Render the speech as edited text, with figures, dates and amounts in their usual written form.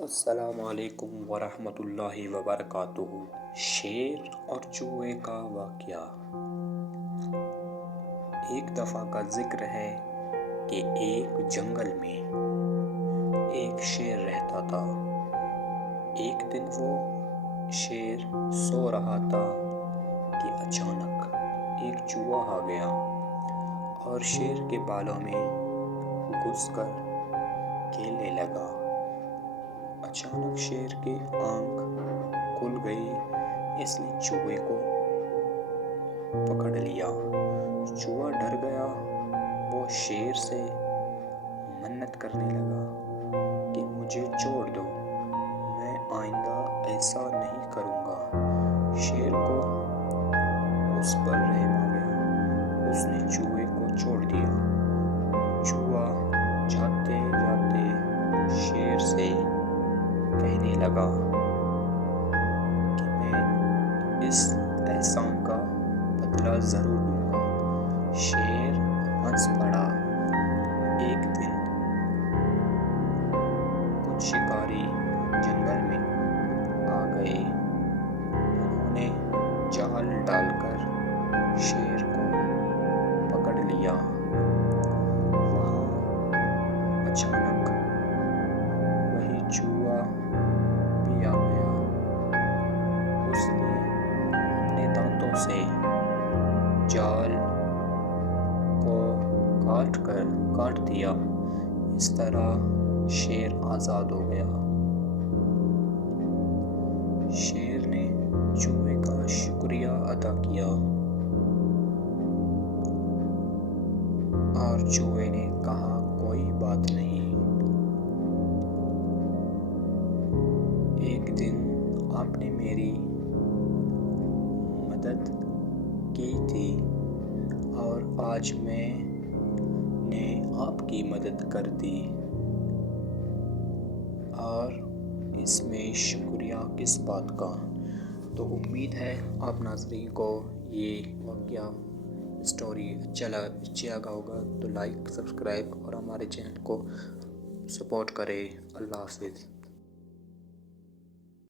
السلام علیکم ورحمۃ اللہ وبرکاتہ۔ شیر اور چوہے کا واقعہ۔ ایک دفعہ کا ذکر ہے کہ ایک جنگل میں ایک شیر رہتا تھا۔ ایک دن وہ شیر سو رہا تھا کہ اچانک ایک چوہا آ گیا اور شیر کے بالوں میں گھس کر کھیلنے لگا۔ اچانک شیر کی آنکھ کھل گئی، اس نے چوہے کو پکڑ لیا۔ چوہا ڈر گیا، وہ شیر سے منت کرنے لگا کہ مجھے چھوڑ دو، میں آئندہ ایسا نہیں کروں گا۔ شیر کو اس پر رحم آ گیا، اس نے چوہے کو چھوڑ دیا۔ چوہا جاتے جاتے شیر سے کہنے لگا کہ میں اس احسان کا بدلہ ضرور لوں گا۔ شیر ہنس پڑا۔ ایک دن کچھ شکاری جنگل میں آ گئے، انہوں نے جال ڈال کر شیر کو پکڑ لیا۔ وہاں اچانک وہی چوہا بھی آ گیا، اس نے اپنے دانتوں سے جال کو کاٹ دیا۔ اس طرح شیر آزاد ہو گیا۔ شیر نے چوہے کا شکریہ ادا کیا اور چوہے نے کہا کوئی بات نہیں، ایک دن آپ نے میری مدد کی تھی اور آج میں نے آپ کی مدد کر دی، اور اس میں شکریہ کس بات کا۔ تو امید ہے آپ ناظرین کو یہ واقعہ اسٹوری اچھا لگا ہوگا، تو لائک، سبسکرائب اور ہمارے چینل کو سپورٹ کرے۔ اللہ حافظ۔